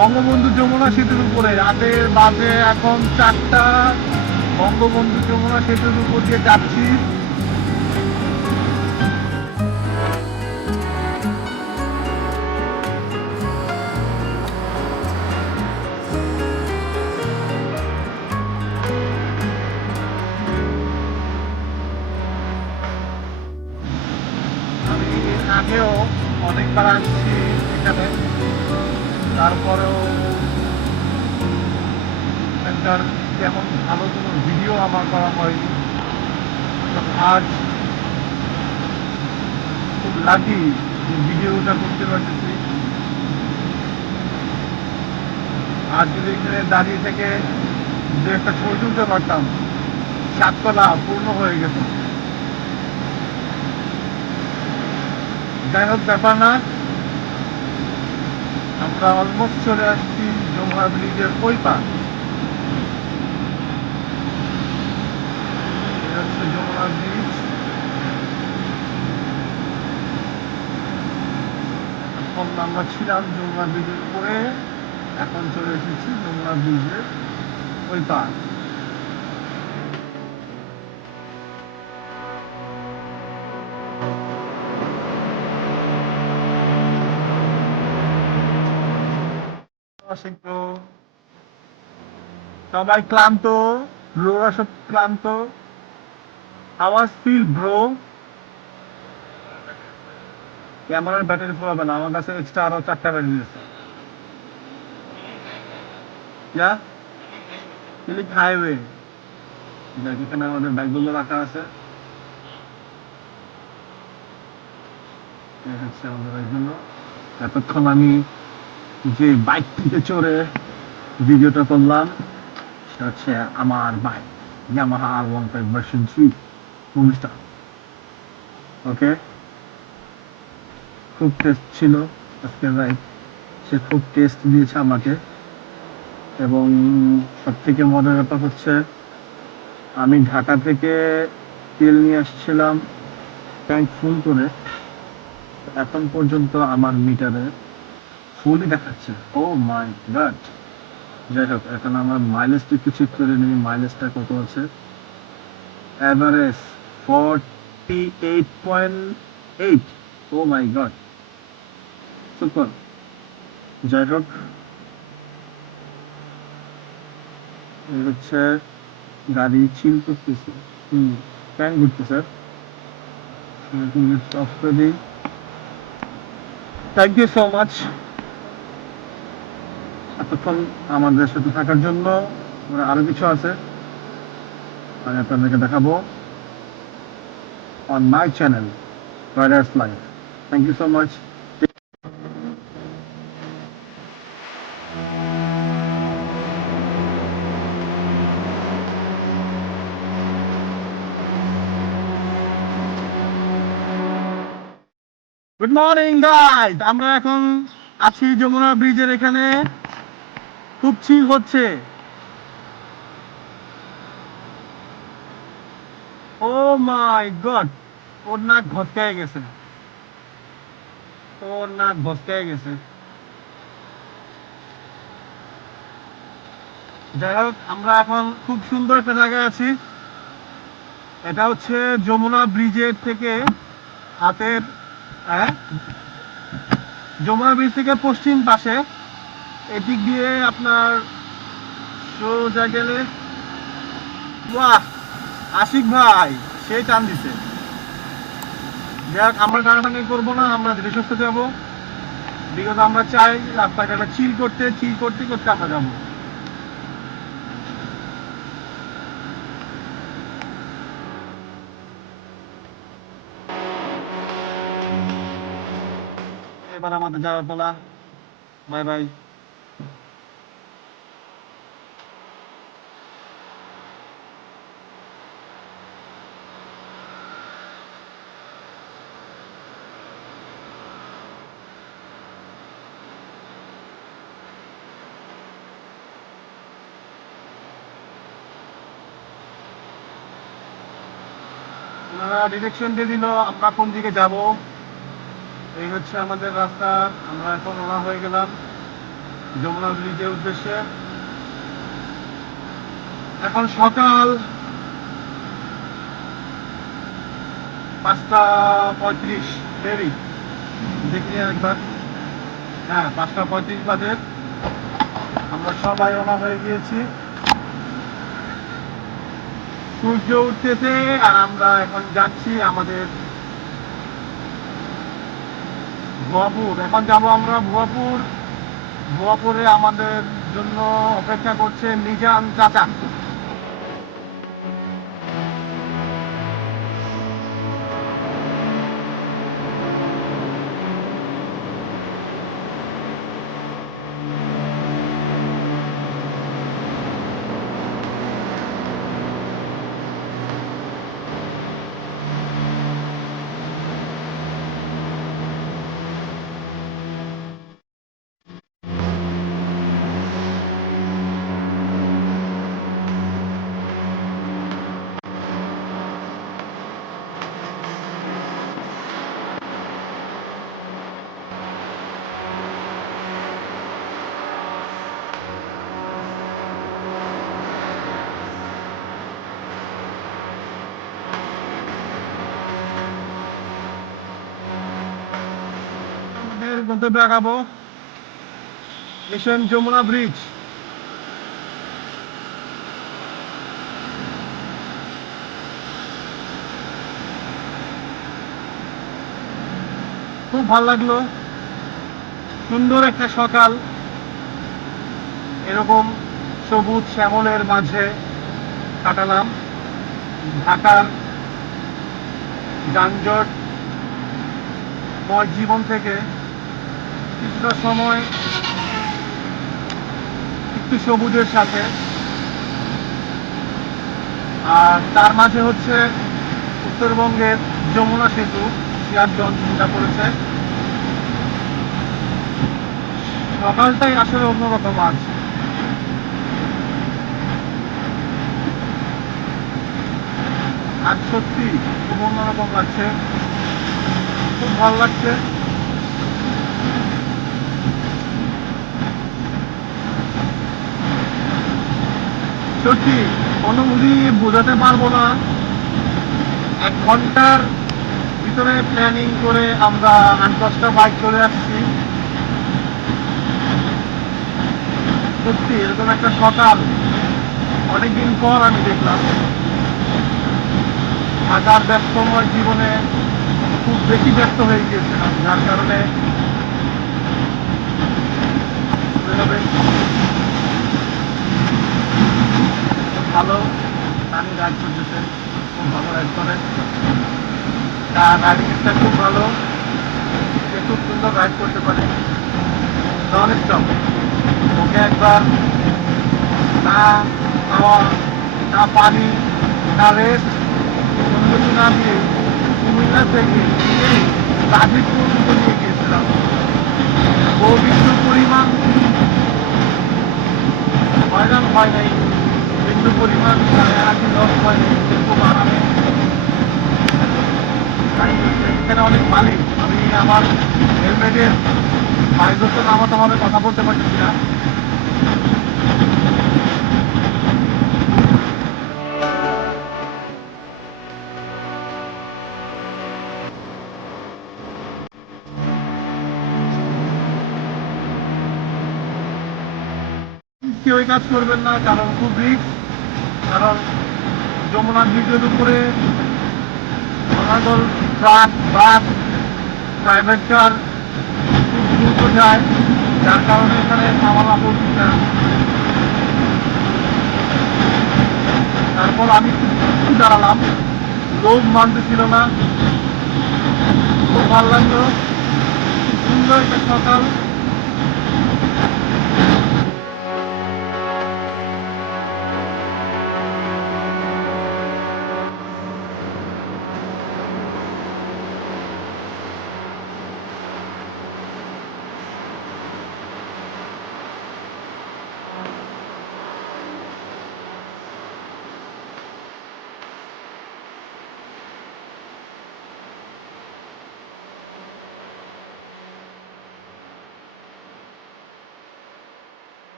বঙ্গবন্ধু যমুনা সেতুর উপরে রাতের বাজে এখন 4টা। বঙ্গবন্ধু যমুনা সেতুর উপর দিয়ে যাচ্ছি। আমি এর আগেও অনেকবার আসছি এখানে, তারপরেও এখানকার তেমন ভালো কোনো ভিডিও আমার করা হয়নি। তো আজ খুব লাকি যে ভিডিওটা করতে পারতেছি। আর যদি এখানে দাঁড়িয়ে থেকে দু একটা ছবি তুলতে পারতাম, সাততলা পূর্ণ হয়ে গেত। যাই হোক, ব্যাপার না। আমরা অলমোস্ট চলে আসছি যমুনা ব্রিজের ওই পার। এই হচ্ছে যমুনা ব্রিজ। এখন আমরা ছিলাম যমুনা ব্রিজের উপরে, এখন চলে এসেছি যমুনা ব্রিজের ওই পার। সবাই ক্লান্ত, ব্রোরা সব ক্লান্ত। আওয়াজ ফিল ব্রো। ক্যামেরার ব্যাটারি ফুরাবে না, আমার কাছে এক্সট্রা আরো 4টা ব্যাটারি আছে। যা ক্লিক হাইওয়ে, দেখ এখানে আমাদের ব্যাগগুলো রাখা আছে। এই হচ্ছে আমাদের ব্যাগগুলো। এতক্ষণ আমি যে বাইকটিতে চড়ে ভিডিওটা করলাম সেটা হচ্ছে আমার bike, Yamaha R15 version 3 Movistar. ওকে, খুব টেস্ট ছিল আজকে রাইড। সে খুব টেস্ট দিয়েছে আমাকে। এবং সব থেকে মজার ব্যাপার হচ্ছে, আমি ঢাকা থেকে তেল নিয়ে আসছিলাম ট্যাঙ্ক ফুল করে, এখন পর্যন্ত আমার মিটারে ফুলই দেখাচ্ছে। ও মাই গড! যাই হোক, এখন আমার মাইলেজটা একটু চেক করে নিই, মাইলেজটা কত আছে। অ্যাভারেজ 48.8। ও মাই গড, সুপার। যাই হোক, এই হচ্ছে গাড়ি চিল করতেছে। ফ্যান ঘুরতেছে। অফ করে দিই। থ্যাংক ইউ সো মাচ এতক্ষণ আমাদের সাথে থাকার জন্য। আরো কিছু আছে, আমি আপনাদেরকে দেখাবো on my channel, Riders Life. Thank you so much. Good morning guys, আমরা এখন আছি যমুনা ব্রিজের এখানে। খুব চিল হচ্ছে। ও মাই গড, ওর নাক ভটকায় গেছে, ওর নাক ভটকায় গেছে। যাই হোক, আমরা এখন খুব সুন্দর একটা জায়গায় আছি। এটা হচ্ছে যমুনা ব্রিজের থেকে হাতের, হ্যাঁ, যমুনা ব্রিজ থেকে পশ্চিম পাশে এদিক দিয়ে আপনার সোজা গেলে, বাহ, আশিক ভাই সেই টান দিছে। যাক, আমরা টানাটানি করবো না, আমরা ধীরে সুস্থে যাবো। বিগত আমরা চাই রাস্তাঘাটে চিল করতে, চিল করতে করতে আমরা যাবো। এবার আমাদের যাওয়ার পালা। Bye bye. ওনারা ডিরেকশন দিয়ে দিল আমরা কোন দিকে যাব। এই হচ্ছে আমাদের রাস্তা, আমরা এখন রওনা হয়ে গেলাম। যমুনা ব্রিজের উদ্দেশ্যে। এখন সকাল 5টা 35, দেরি দেখি একবার। হ্যাঁ, 5টা 35 বাজে। আমরা সবাই রওনা হয়ে গিয়েছি। সূর্য উঠতেছে আর আমরা এখন যাচ্ছি আমাদের ভুয়াপুর। এখন যাব আমরা ভুয়াপুর। ভুয়াপুরে আমাদের জন্য অপেক্ষা করছে নিজাম চাচা। আমাদের গন্তব্যে আগাবো মিশন যমুনা ব্রিজ। খুব ভালো লাগলো, সুন্দর একটা সকাল এরকম সবুজ শ্যামলের মাঝে কাটালাম। ঢাকার যানজটময় জীবন থেকে কিছুটা সময় একটু সবুজের সাথে, আর তার মাঝে হচ্ছে উত্তরবঙ্গের যমুনা সেতু সিরাজগঞ্জ যেটা পড়েছে। সকালটাই আসলে অন্যরকম আজ। আজ সত্যি খুব অন্যরকম লাগছে, খুব ভালো লাগছে। সত্যি অনুভূতি বোঝাতে পারবো না। 1 ঘন্টার ভিতরে প্ল্যানিং করে আমরা 8-10টা বাইক চলে আসছি। সত্যি এরকম একটা সকাল অনেকদিন পর আমি দেখলাম। ঢাকার ব্যস্তময় জীবনে খুব বেশি ব্যস্ত হয়ে গিয়েছিলাম, যার কারণে এভাবে ভালো গাড়ি রাইড করতেছে, খুব ভালো রাইড করে। তার রাইডিংটা খুব ভালো, সে খুব সুন্দর রাইড করতে পারে নন স্টপ। ওকে একবার না খাওয়া, না পানি, না রেস্ট, কোনো কিছু না দিয়ে কুমিল্লা থেকে গাজীপুর পর্যন্ত নিয়ে গিয়েছিলাম। ও বিন্দু পরিমাণ হয়রান হয় নাই, বিন্দু পরিমাণ হাঁটি লস হয় নাই। খুব আরামে এখানে অনেক মালিক, আমি আমার হেলমেটের বাইরে নামাতে হবে, কথা বলতে পারছি না। কেউ এই কাজ করবেন না, কারণ খুব রিস্ক। কারণ যমুনা ব্রিজের উপরে অনাদল ট্রাক, বাস, প্রাইভেট কার খুব দ্রুত যায়, যার কারণে এখানে ঝামেলা করছি না। তারপর আমি একটু দাঁড়ালাম, লোক মানতে ছিল না। খুব ভালো লাগলো, সুন্দর একটা সকাল।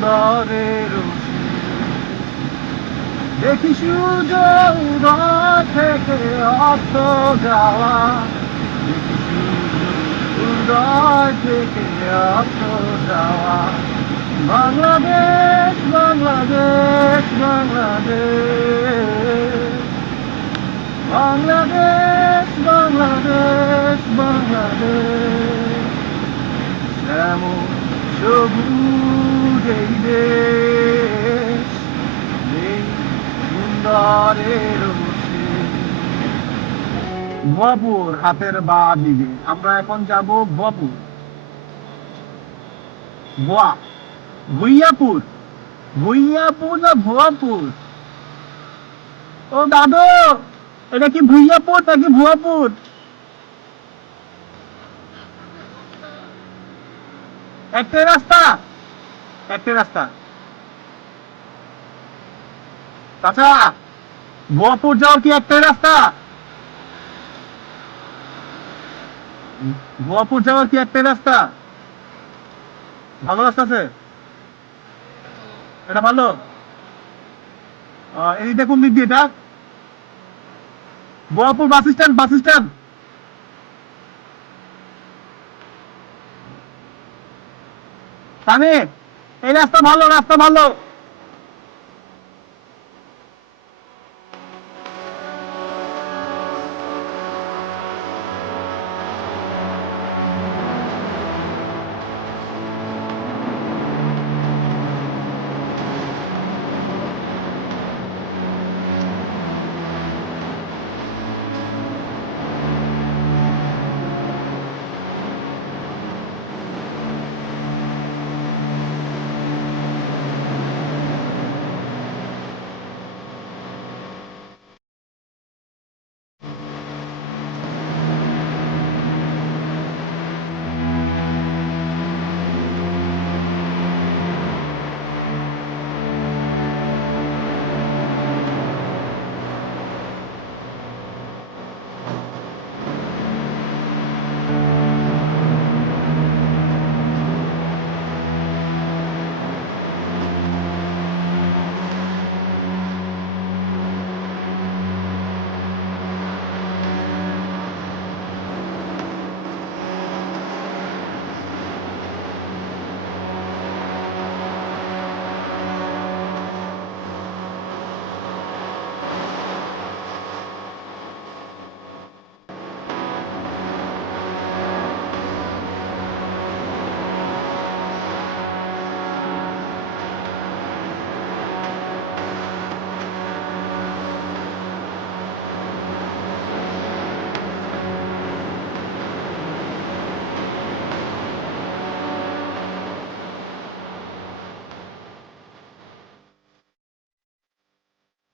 সুন্দরের দেখি সূর্য উদয় থেকে অস্ত যাওয়া, দেখি সূর্য উদয় থেকে অস্ত যাওয়া। বাংলাদেশ বাংলাদেশ বাংলাদেশ, বাংলাদেশ বাংলাদেশ বাংলাদেশ, এমন সবুজ এই দেশ, এই সুন্দরের ভুয়াপুর হাতের বা দিকে আমরা এখন যাব ভুয়াপুর। ভুয়া, ভুইয়াপুর, ভুইয়াপুর না ভুয়াপুর? ও দাদু, এটা কি ভুইয়াপুর নাকি ভুয়াপুর? একটাই রাস্তা, একটাই রাস্তা। চাচা, ভুয়াপুর যাওয়ার কি একটাই রাস্তা? ভুয়াপুর যাওয়ার কি একটাই রাস্তা? ভালো রাস্তা আছে? এটা ভালো? এইটা কোন দিক দিয়ে এটা? Bhuapur bus stand, bus stand. তাহলে এই রাস্তা ভালো, রাস্তা ভালো।